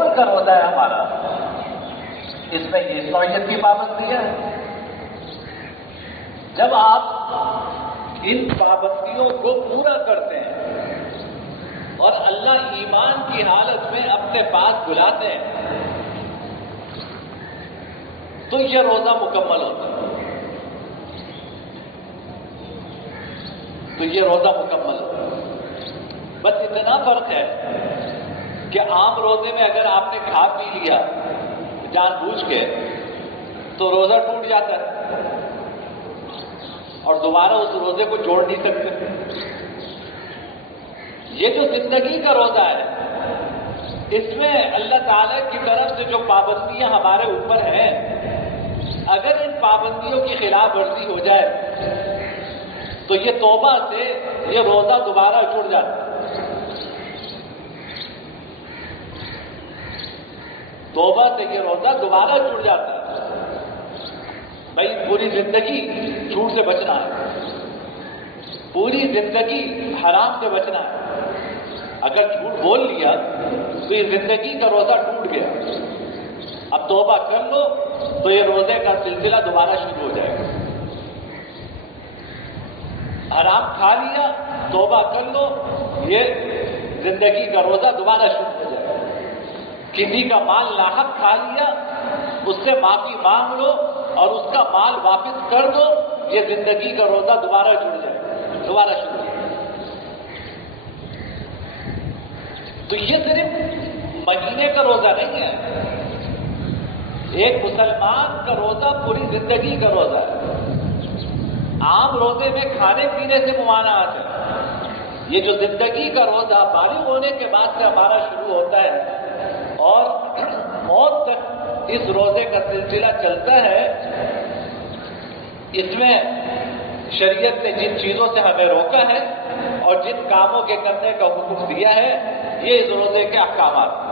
عمر کا روزہ ہے ہمارا، اس میں یہ نوعیت کی پابندی ہے۔ جب آپ ان پابندیوں کو پورا کرتے ہیں اور اللہ ایمان کی حالت میں اپنے پاس بلاتے ہیں تو یہ روزہ مکمل ہوتا ہے، تو یہ روزہ مکمل ہوتا ہے۔ بس اتنا فرق ہے کہ عام روزے میں اگر آپ نے کھا پی لیا جان بوجھ کے تو روزہ ٹوٹ جاتا ہے اور دوبارہ اس روزے کو جوڑ نہیں سکتے۔ یہ جو زندگی کا روزہ ہے، اس میں اللہ تعالی کی طرف سے جو پابندیاں ہمارے اوپر ہیں، اگر ان پابندیوں کی خلاف ورزی ہو جائے تو یہ توبہ سے یہ روزہ دوبارہ جڑ جاتا ہے۔ توبہ سے یہ روزہ دوبارہ جڑ جاتا ہے۔ بھائی پوری زندگی جھوٹ سے بچنا ہے، پوری زندگی حرام سے بچنا ہے۔ اگر جھوٹ بول لیا تو یہ زندگی کا روزہ ٹوٹ گیا، اب توبہ کر لو تو یہ روزے کا سلسلہ دوبارہ شروع ہو جائے گا۔ حرام کھا لیا، توبہ کر لو، یہ زندگی کا روزہ دوبارہ شروع ہو جائے گا۔ کسی کا مال ناحق کھا لیا، اس سے معافی مانگ لو اور اس کا مال واپس کر دو، یہ زندگی کا روزہ دوبارہ جڑ جائے گا، دوبارہ شروع ہو جائے گا۔ تو یہ صرف مہینے کا روزہ نہیں ہے، ایک مسلمان کا روزہ پوری زندگی کا روزہ ہے۔ عام روزے میں کھانے پینے سے ممانعت ہے، یہ جو زندگی کا روزہ بالغ ہونے کے بعد سے ہمارا شروع ہوتا ہے اور موت تک اس روزے کا سلسلہ چلتا ہے، اس میں شریعت نے جن چیزوں سے ہمیں روکا ہے اور جن کاموں کے کرنے کا حکم دیا ہے، یہ اس روزے کے احکامات ہیں۔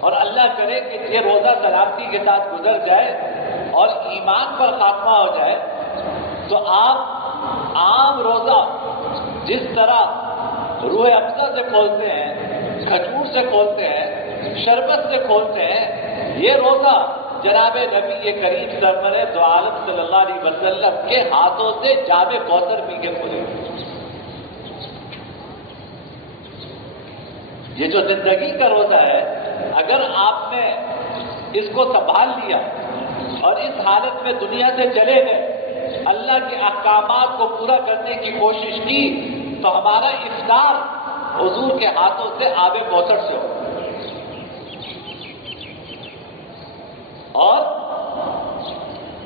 اور اللہ کرے کہ یہ روزہ سلامتی کے ساتھ گزر جائے اور ایمان پر خاتمہ ہو جائے تو آپ عام روزہ جس طرح روح افزا سے کھولتے ہیں، کھجور سے کھولتے ہیں، شربت سے کھولتے ہیں، یہ روزہ جناب نبی کریم سرور دو عالم صلی اللہ علیہ وسلم کے ہاتھوں سے جام کوثر پی کے کھولے۔ یہ جو زندگی کا روزہ ہے، اگر آپ نے اس کو سنبھال لیا اور اس حالت میں دنیا سے چلے گئے، اللہ کے احکامات کو پورا کرنے کی کوشش کی، تو ہمارا افطار حضور کے ہاتھوں سے آب کوثر سے ہو۔ اور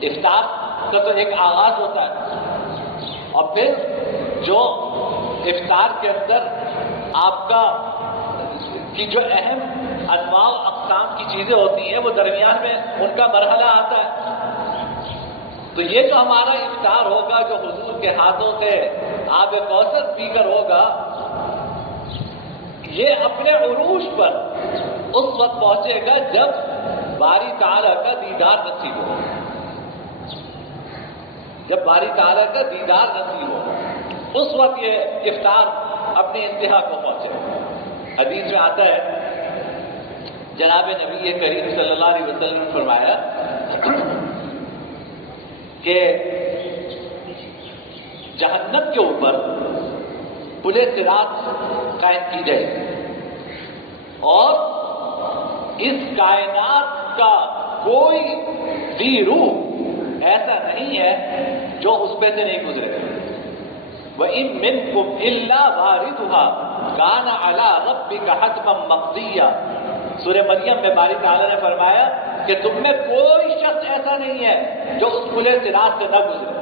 افطار کا تو ایک آغاز ہوتا ہے اور پھر جو افطار کے اندر آپ کا کی جو اہم انواع و اقسام کی چیزیں ہوتی ہیں وہ درمیان میں ان کا مرحلہ آتا ہے۔ تو یہ جو ہمارا افطار ہوگا، جو حضور کے ہاتھوں سے آب کوثر پی کر ہوگا، یہ اپنے عروج پر اس وقت پہنچے گا جب باری تعالیٰ کا دیدار نصیب ہو، جب باری تعالیٰ کا دیدار نصیب ہو، اس وقت یہ افطار اپنی انتہا کو پہنچے۔ حدیث میں آتا ہے، جناب نبی کریم صلی اللہ علیہ وسلم نے فرمایا کہ جہنم کے اوپر پلے صراط قائم کی جائے اور اس کائنات کا کوئی بھی روح ایسا نہیں ہے جو اس پہ سے نہیں گزرے۔ وَإِن مِّنكُمْ إِلَّا وَارِدُهَا كَانَ عَلَىٰ رَبِّكَ حَتْمًا مَّقْضِيًّا۔ سورہ مریم میں باری تعالیٰ نے فرمایا کہ تم میں کوئی شخص ایسا نہیں ہے جو اس پلے صراط سے نہ گزرے،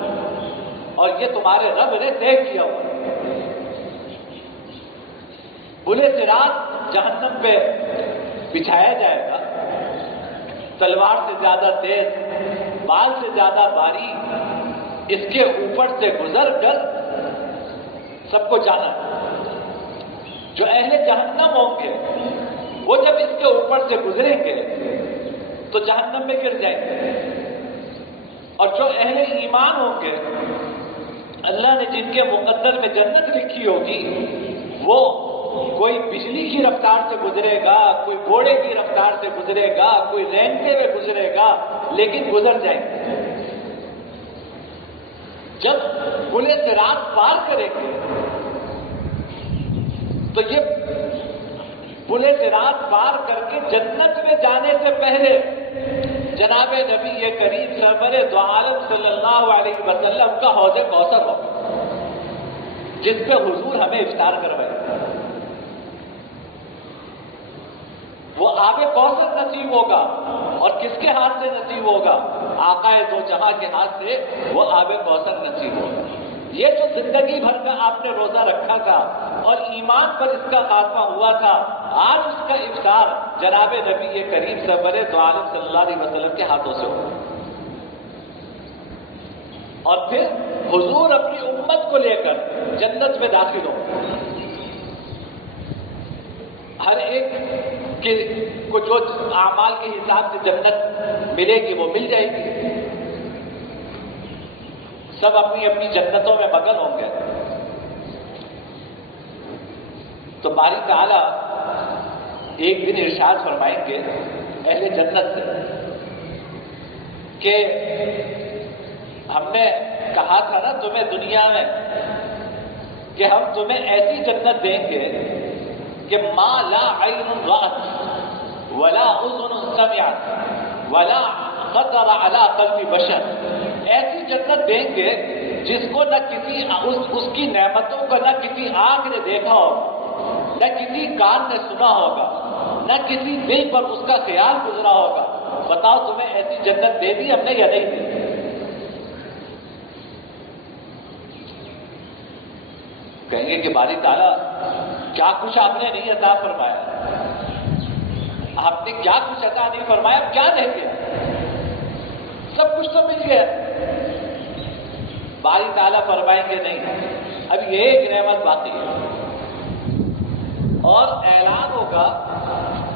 اور یہ تمہارے رب نے طے کیا ہوا۔ پلے صراط جہنم پہ بچھایا جائے گا، تلوار سے زیادہ تیز، بال سے زیادہ باریک، اس کے اوپر سے گزر کر سب کو جانا ہے۔ جو اہل جہنم ہوں گے وہ جب اس کے اوپر سے گزریں گے تو جہنم میں گر جائیں گے، اور جو اہل ایمان ہوں گے، اللہ نے جن کے مقدر میں جنت لکھی ہوگی، وہ کوئی بجلی کی رفتار سے گزرے گا، کوئی گھوڑے کی رفتار سے گزرے گا، کوئی رینگتے ہوئے گزرے گا، لیکن گزر جائیں گے۔ جب پلے صراط پار کریں گے تو یہ پلے صراط پار کر کے جنت میں جانے سے پہلے جناب نبی کریم سرور دو عالم صلی اللہ علیہ وسلم کا حوض کوثر ہو، جس پہ حضور ہمیں افطار کروائے، وہ آب کوثر نصیب ہوگا۔ اور کس کے ہاتھ سے نصیب ہوگا؟ آقا دو جہاں کے ہاتھ سے وہ آب کوثر نصیب ہوگا۔ یہ جو زندگی بھر کا آپ نے روزہ رکھا تھا اور ایمان پر اس کا خاتمہ ہوا تھا، آج اس کا افطار جناب نبی کریم سرور دو عالم صلی اللہ علیہ وسلم کے ہاتھوں سے ہوگا۔ اور پھر حضور اپنی امت کو لے کر جنت میں داخل ہوں، ہر ایک کو جو اعمال کے حساب سے جنت ملے گی وہ مل جائے گی، سب اپنی اپنی جنتوں میں مگن ہوں گے۔ تو باری تعالیٰ ایک دن ارشاد فرمائیں گے اہل جنت سے کہ ہم نے کہا تھا نا تمہیں دنیا میں کہ ہم تمہیں ایسی جنت دیں گے کہ ما لا عین رأت ولا اذن سمعت ولا خطر علی قلب بشر، ایسی جنت دیں گے جس کو نہ کسی اس کی نعمتوں کو نہ کسی آنکھ نے دیکھا ہوگا، نہ کسی کان نے سنا ہوگا، نہ کسی دل پر اس کا خیال گزرا ہوگا۔ بتاؤ تمہیں ایسی جنت دے دی ہم نے یا نہیں دی؟ کہیں گے کہ باری تعالیٰ کیا کچھ آپ نے نہیں عطا فرمایا، آپ نے کیا کچھ عطا نہیں فرمایا، کیا رہ گیا؟ سب کچھ تو مل گیا۔ باری تعالیٰ فرمائیں گے نہیں، اب یہ ایک نعمت باقی ہے، اور اعلان ہوگا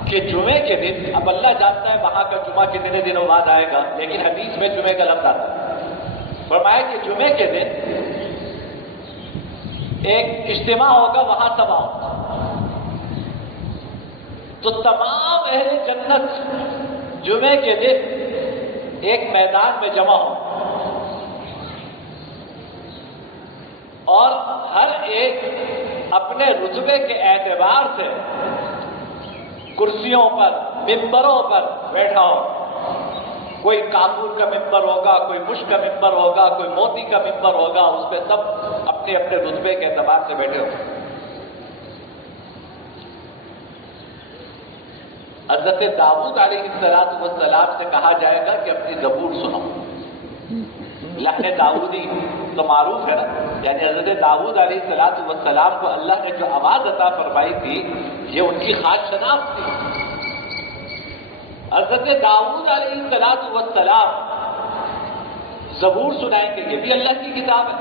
کہ جمعے کے دن، اب اللہ جانتا ہے وہاں کا جمعہ کتنے دنوں بعد آئے گا، لیکن حدیث میں جمعے کا لفظ آتا ہے۔ فرمایا کہ جمعے کے دن ایک اجتماع ہوگا، وہاں سبا ہوگا، تو تمام اہل جنت جمعے کے دن ایک میدان میں جمع ہو، اور ہر ایک اپنے رتبے کے اعتبار سے کرسیوں پر، ممبروں پر بیٹھا ہو۔ کوئی کافور کا ممبر ہوگا، کوئی مشک کا ممبر ہوگا، کوئی موتی کا ممبر ہوگا، اس پہ سب اپنے اپنے رتبے کے اعتبار سے بیٹھے ہو۔ حضرت داؤد علیہ السلام سے کہا جائے گا کہ اپنی زبور سنو۔ لحن داؤدی تو معروف ہے نا، یعنی حضرت داؤد علیہ السلام کو اللہ نے جو آواز عطا فرمائی تھی یہ ان کی خاص شناخت تھی۔ حضرت داؤد علیہ السلام زبور سنائیں گے، یہ بھی اللہ کی کتاب ہے۔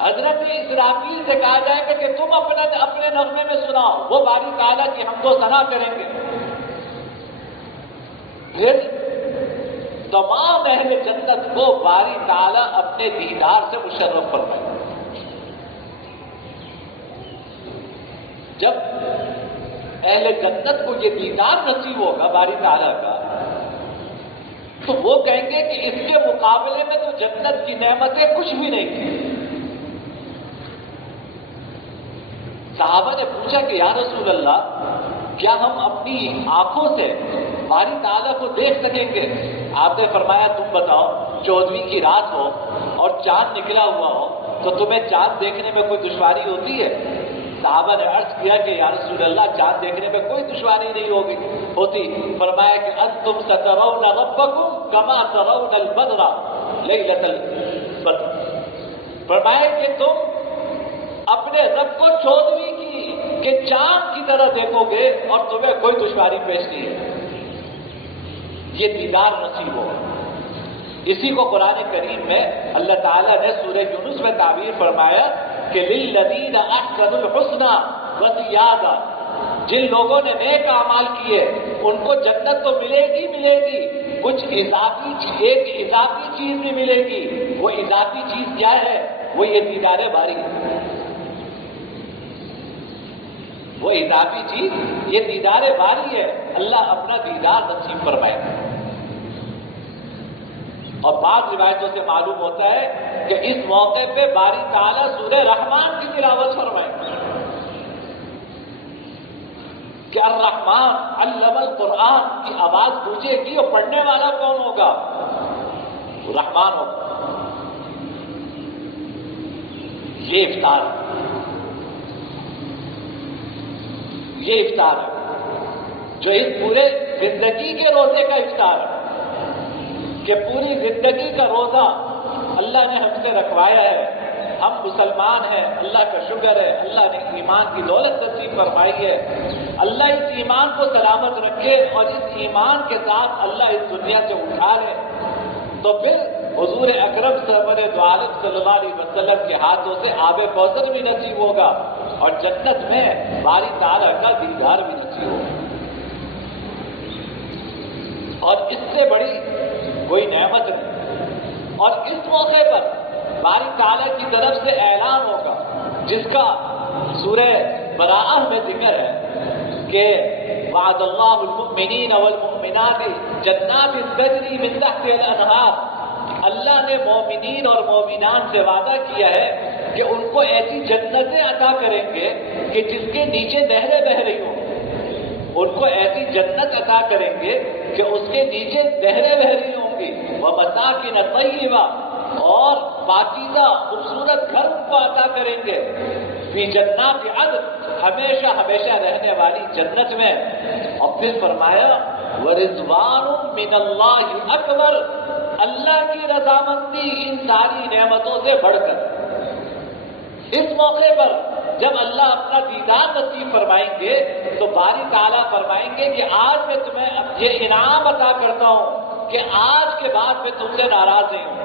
حضرت اسرافیل سے کہا جائے گا کہ تم اپنے نغمے میں سناؤ، وہ باری تعالیٰ کی حمد و ثنا کریں گے۔ پھر تمام اہل جنت کو باری تعالیٰ اپنے دیدار سے مشرف فرمائے۔ جب اہل جنت کو یہ دیدار نصیب ہوگا باری تعالیٰ کا، تو وہ کہیں گے کہ اس کے مقابلے میں تو جنت کی نعمتیں کچھ بھی نہیں تھیں۔ صحابہ نے پوچھا کہ یا رسول اللہ، کیا ہم اپنی آنکھوں سے باری تعالیٰ کو دیکھ سکیں گے؟ آپ نے فرمایا تم بتاؤ، 14ویں کی رات ہو اور چاند نکلا ہوا ہو تو تمہیں چاند دیکھنے میں کوئی دشواری ہوتی ہے؟ صحابہ نے عرض کیا کہ یا رسول اللہ، چاند دیکھنے میں کوئی دشواری نہیں ہوتی۔ فرمایا کہ انتم سترون ربکم کما ترون البدر لیلۃ البدر، فرمایا کہ تم اپنے رب کو 14ویں کے چاند کی طرح دیکھو گے اور تمہیں کوئی دشواری پیش نہیں ہے۔ یہ دیدار نصیب ہو۔ اسی کو قرآن کریم میں اللہ تعالیٰ نے سورہ یونس میں تعبیر فرمایا کہ للذین احسنوا الحسنى وزیادہ، جن لوگوں نے نیک اعمال کیے ان کو جنت تو ملے گی، کچھ ایک اضافی چیز بھی ملے گی۔ وہ اضافی چیز کیا ہے؟ وہ یہ دیدار باری ہے۔ وہ اضافی چیز یہ دیدار باری ہے، اللہ اپنا دیدار نصیب فرمائے. اور بعض روایتوں سے معلوم ہوتا ہے کہ اس موقع پہ باری تعالیٰ سورہ رحمان کی تلاوت فرمائیں کہ الرحمن علم القرآن کی آواز گونجے گی اور پڑھنے والا کون ہوگا؟ رحمان ہوگا. یہ افطار ہے، یہ افطار ہے جو اس پورے زندگی کے روزے کا افطار ہے کہ پوری زندگی کا روزہ اللہ نے ہم سے رکھوایا ہے. ہم مسلمان ہیں، اللہ کا شکر ہے، اللہ نے ایمان کی دولت نصیب فرمائی ہے. اللہ اس ایمان کو سلامت رکھے اور اس ایمان کے ساتھ اللہ اس دنیا سے اٹھا لے تو پھر حضور اکرم سرور دو عالم صلی اللہ علیہ وسلم کے ہاتھوں سے آب کوثر بھی نصیب ہوگا اور جنت میں باری تعالیٰ کا دیدار بھی نصیب ہوگا. اور اس سے بڑی کوئی نعمت نہیں. اور اس موقع پر باری تعالیٰ کی طرف سے اعلان ہوگا جس کا سورہ براءہ میں ذکر ہے کہ وعد اللہ المؤمنین والمؤمنات جنات تجری من تحتها الانہار. اللہ نے مومنین اور مومنان سے وعدہ کیا ہے کہ ان کو ایسی جنتیں عطا کریں گے کہ جس کے نیچے نہریں بہ رہی ہوں. ان کو ایسی جنت عطا کریں گے کہ اس کے نیچے نہریں بہ رہی ہوں گی. ومساکن طیبہ، اور پاکیزہ خوبصورت گھر ان کو عطا کریں گے. فی جنات عدن، ہمیشہ ہمیشہ رہنے والی جنت میں. اور پھر فرمایا ورضوان من اللہ اکبر، اللہ کی رضامندی ان ساری نعمتوں سے بڑھ کر. اس موقع پر جب اللہ اپنا دیدار نصیب فرمائیں گے تو باری تعالیٰ فرمائیں گے کہ آج میں تمہیں یہ انعام عطا کرتا ہوں کہ آج کے بعد میں تم سے ناراض نہیں ہوں.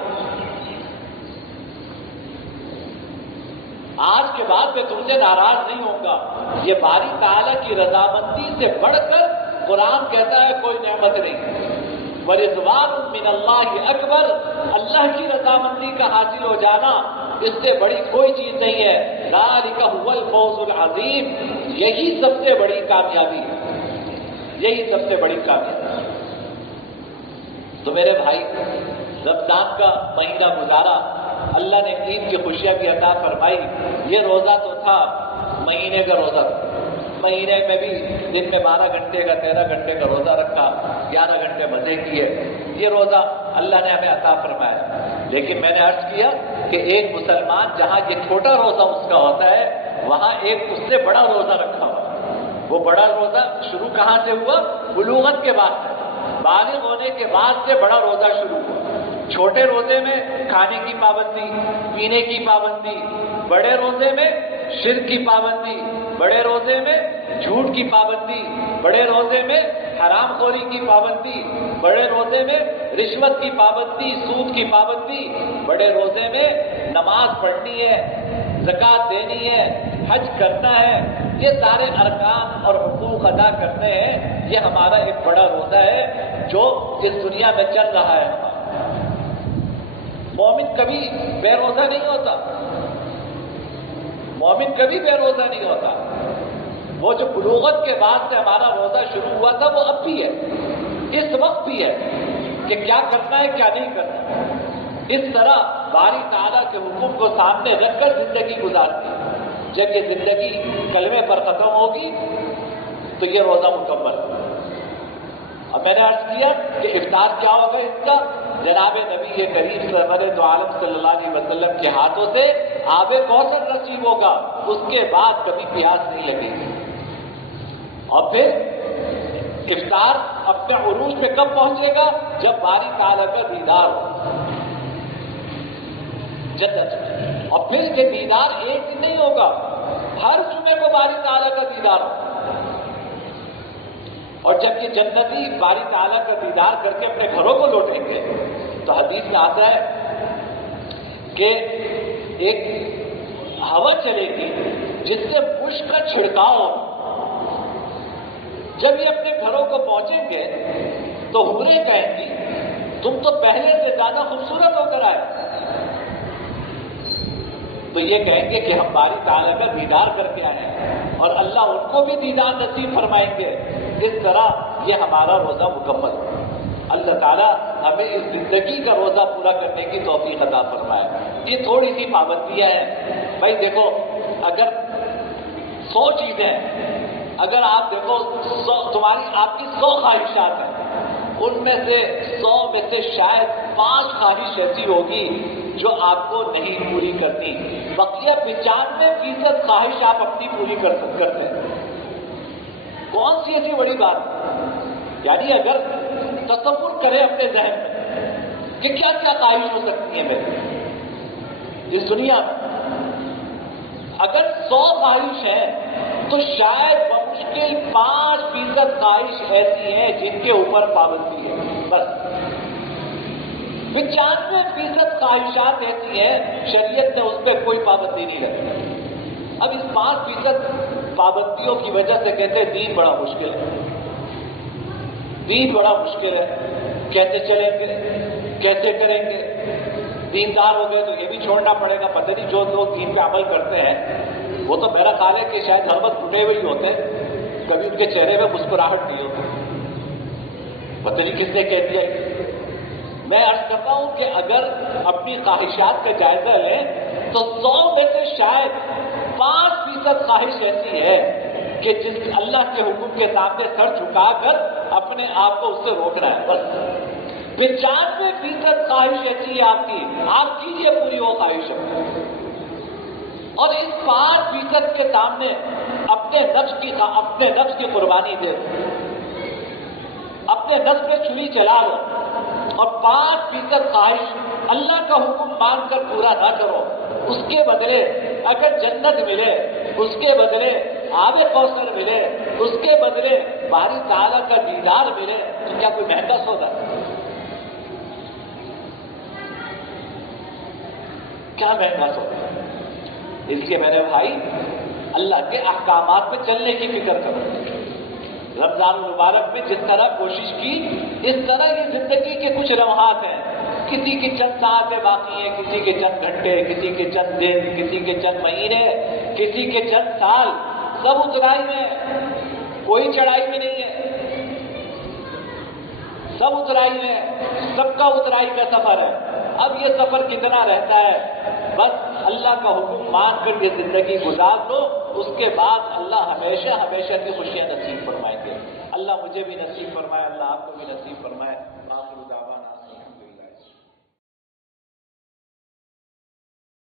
آج کے بعد میں تم سے ناراض نہیں ہوں گا. یہ باری تعالیٰ کی رضامندی سے بڑھ کر قرآن کہتا ہے کوئی نعمت نہیں. ورضوان من اللہ اکبر، اللہ کی رضامندی کا حاصل ہو جانا اس سے بڑی کوئی چیز نہیں ہے. ذالک هو الفوز العظیم، یہی سب سے بڑی کامیابی ہے، یہی سب سے بڑی کامیابی. تو میرے بھائی، رمضان کا مہینہ گزارا، اللہ نے عید کی خوشیاں بھی عطا فرمائی. یہ روزہ تو تھا مہینے کا روزہ تھا. مہینے میں بھی دن میں 12 گھنٹے کا 13 گھنٹے کا روزہ رکھا، 11 گھنٹے مزے کیے. یہ روزہ اللہ نے ہمیں عطا فرمایا. لیکن میں نے عرض کیا کہ ایک مسلمان جہاں یہ چھوٹا روزہ اس کا ہوتا ہے وہاں ایک اس سے بڑا روزہ رکھا ہوا. وہ بڑا روزہ شروع کہاں سے ہوا؟ بلوغت کے بعد سے، بالغ ہونے کے بعد سے بڑا روزہ شروع ہوا. چھوٹے روزے میں کھانے کی پابندی، پینے کی پابندی. بڑے روزے میں شرک کی پابندی. بڑے روزے میں جھوٹ کی پابندی. بڑے روزے میں حرام خوری کی پابندی. بڑے روزے میں رشوت کی پابندی، سود کی پابندی. بڑے روزے میں نماز پڑھنی ہے، زکوٰۃ دینی ہے، حج کرنا ہے. یہ سارے ارکان اور حقوق ادا کرنے ہیں. یہ ہمارا ایک بڑا روزہ ہے جو اس دنیا میں چل رہا ہے. مومن کبھی بے روزہ نہیں ہوتا. مومن کبھی بے روزہ نہیں ہوتا. وہ جو بلوغت کے بعد سے ہمارا روزہ شروع ہوا تھا وہ اب بھی ہے، اس وقت بھی ہے کہ کیا کرنا ہے کیا نہیں کرنا. اس طرح باری تعالیٰ کے حکم کو سامنے رکھ کر زندگی گزارتی ہے. جب یہ زندگی کلمے پر ختم ہوگی تو یہ روزہ مکمل ہوگا. اب میں نے عرض کیا کہ افطار کیا ہوگا اس کا؟ جناب نبی کریم سرور دو عالم صلی اللہ علیہ وسلم کے ہاتھوں سے آب کوثر نصیب ہوگا. اس کے بعد کبھی پیاس نہیں لگے گی. اور پھر افطار اپنے عروج پہ کب پہنچے گا؟ جب باری تعالیٰ کا دیدار ہو جنت میں. اور پھر یہ دیدار ایک دن نہیں ہوگا، ہر جمعے کو باری تعالیٰ کا دیدار ہو. اور جب یہ جنتی باری تعالیٰ کا دیدار کر کے اپنے گھروں کو لوٹیں گے تو حدیث میں آتا ہے کہ ایک ہوا چلے گی جس سے مشک کا چھڑکاؤ ہو. جب یہ اپنے گھروں کو پہنچیں گے تو حوریں کہیں گی تم تو پہلے سے زیادہ خوبصورت ہو کر آئے. تو یہ کہیں گے کہ ہم باری تعالیٰ کا دیدار کر کے آئے ہیں اور اللہ ان کو بھی دیدار نصیب فرمائیں گے. اس طرح یہ ہمارا روزہ مکمل ہو. اللہ تعالیٰ ہمیں اس زندگی کا روزہ پورا کرنے کی توفیق عطا فرمائے. یہ تھوڑی سی پابندیاں ہیں. بھائی دیکھو، اگر 100 چیزیں ہیں، اگر آپ دیکھو آپ کی 100 خواہشات ہیں، ان میں سے 100 میں سے شاید 5 خواہش ایسی ہوگی جو آپ کو نہیں پوری کرتی. بقیہ 95% خواہش آپ اپنی پوری کرتے ہیں. کون سی ایسی بڑی بات ہے؟ یعنی اگر تصور کریں اپنے ذہن میں کہ کیا کیا خواہش ہو سکتی ہے میری اس دنیا میں. اگر 100 خواہش ہیں تو شاید بمشکل 5% خواہش ایسی ہیں جن کے اوپر پابندی ہے. بس 95% خواہشات ایسی ہیں شریعت نے اس پہ کوئی پابندی نہیں رکھی. اب اس 5% پابندیوں کی وجہ سے کہتے ہیں دین بڑا مشکل ہے. دین بڑا مشکل ہے، کیسے چلیں گے، کیسے کریں گے. دیندار ہو گئے تو یہ بھی چھوڑنا پڑے گا. پتہ نہیں جو لوگ دین پہ عمل کرتے ہیں وہ تو میرا خیال ہے کہ شاید ہر وقت ٹوٹے ہوئے ہی ہوتے ہیں، کبھی ان کے چہرے میں مسکراہٹ نہیں ہوتی. پتہ نہیں کس نے کہہ دیا. میں عرض کرتا ہوں کہ اگر اپنی خواہشات کا جائزہ لیں تو 100 میں سے شاید 5% خواہش ایسی ہے کہ جس اللہ کے حکم کے سامنے سر جھکا کر اپنے آپ کو اس سے روکنا ہے. بس 95% خواہش ایسی ہے آپ کیجیے پوری وہ خواہش. اور اس 5% کے سامنے اپنے نفس کی قربانی دے، اپنے نفس پہ چھری چلا لو اور 5% خواہش اللہ کا حکم مان کر پورا نہ کرو. اس کے بدلے اگر جنت ملے، اس کے بدلے آب کوثر ملے، اس کے بدلے باری تعالیٰ کا دیدار ملے تو کیا کوئی مہنگا سودا؟ کیا مہنگا سودا؟ اس لیے میرے بھائی اللہ کے احکامات پہ چلنے کی فکر کرو. رمضان المبارک میں جس طرح کوشش کی اس طرح یہ زندگی کے کچھ لمحات ہیں. کسی کی چند ساعتیں باقی ہیں، کسی کے چند گھنٹے، کسی کے چند دن، کسی کے چند مہینے، کسی کے چند سال. سب اترائی میں، کوئی چڑھائی میں نہیں ہے. سب اترائی میں، سب کا اترائی کا سفر ہے. اب یہ سفر کتنا رہتا ہے؟ بس اللہ کا حکم مان کر یہ زندگی گزار لو. اس کے بعد اللہ ہمیشہ ہمیشہ کی خوشیاں نصیب فرمائیں گے. اللہ مجھے بھی نصیب فرمائے، اللہ آپ کو بھی نصیب فرمائے. آخر دعوانا